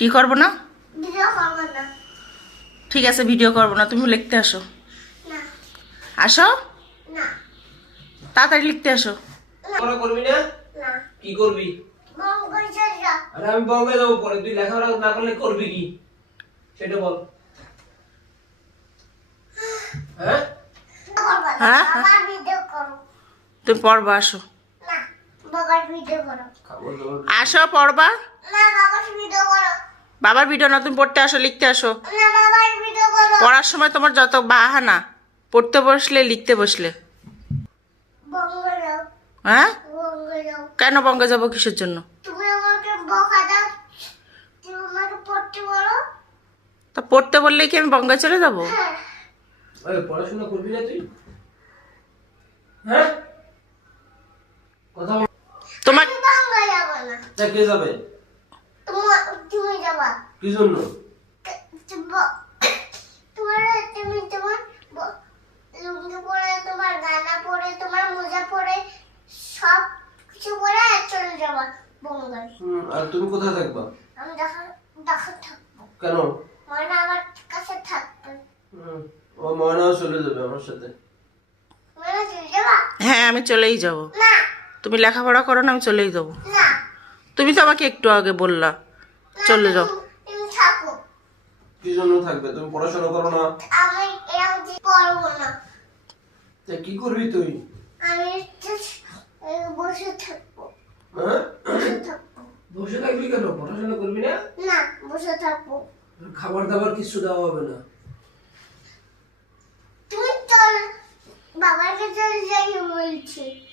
কি করব না? ভিডিও করব না। ঠিক আছে ভিডিও করব না তুমি লিখতে আসো। না। আসো? না। তাড়াতাড়ি লিখতে আসো। পড়া করবি না? না। কি করবি? আরে আমি বম্বে যাব পরে তুই লেখাপড়া না করলে করবি কি? সেটা বল। হ্যাঁ? হ্যাঁ? করো তুমি পড়বা আসো। না বাবার ভিডিও করো খাবার দাবার আসো পড়বা। না ভিডিও করো বাবার ভিডিও না তুমি পড়তে আসো লিখতে আসো। না বাবার ভিডিও করো পড়ার সময় তোমার যত বাহানা পড়তে বসলে লিখতে বসলে। হ্যাঁ? কেন বঙ্গে যাব কিসের জন্য? তুমি আমাকে বকা দাও। তুমি আমাকে পড়তে বলো। তা পড়তে বললেই কি আমি বঙ্গে চলে যাব? হ্যাঁ। পড়াশোনা করবি না তুই? হ্যাঁ? কথা তোমার কে যাবে? তোমার তুমি যাবা। কি জন্য? তোমার তোমার তুমি তোমার লুঙ্গি পরে তোমার গানা পরে তোমার মোজা পরে সব কিছু পরে চলে যাবা বঙ্গল আর তুমি কোথায় থাকবা? আমি দেখা দেখা থাকব। কেন? মনে আমার কাছে থাকবে। ও ময়নাও চলে যাবে আমার সাথে। হ্যাঁ আমি চলেই যাব। না। তুমি লেখাপড়া করো না আমি চলেই যাব। না। তুমি তো আমাকে একটু আগে বললা। চলে যাও। তুমি- তুমি থাকো। কি জন্য থাকবে? তুমি পড়াশোনা করো না। আমি এরকম যে পড়ব না। তা কি করবি তুই? আমি বসে থাকব। হ্যাঁ? বসে বসে থাকবি কেন? পড়াশোনা করবি না? না বসে থাকব। খাবার দাবার কিছু দেওয়া হবে না। তুমি চল বাবাকে চলে যাই বলছি।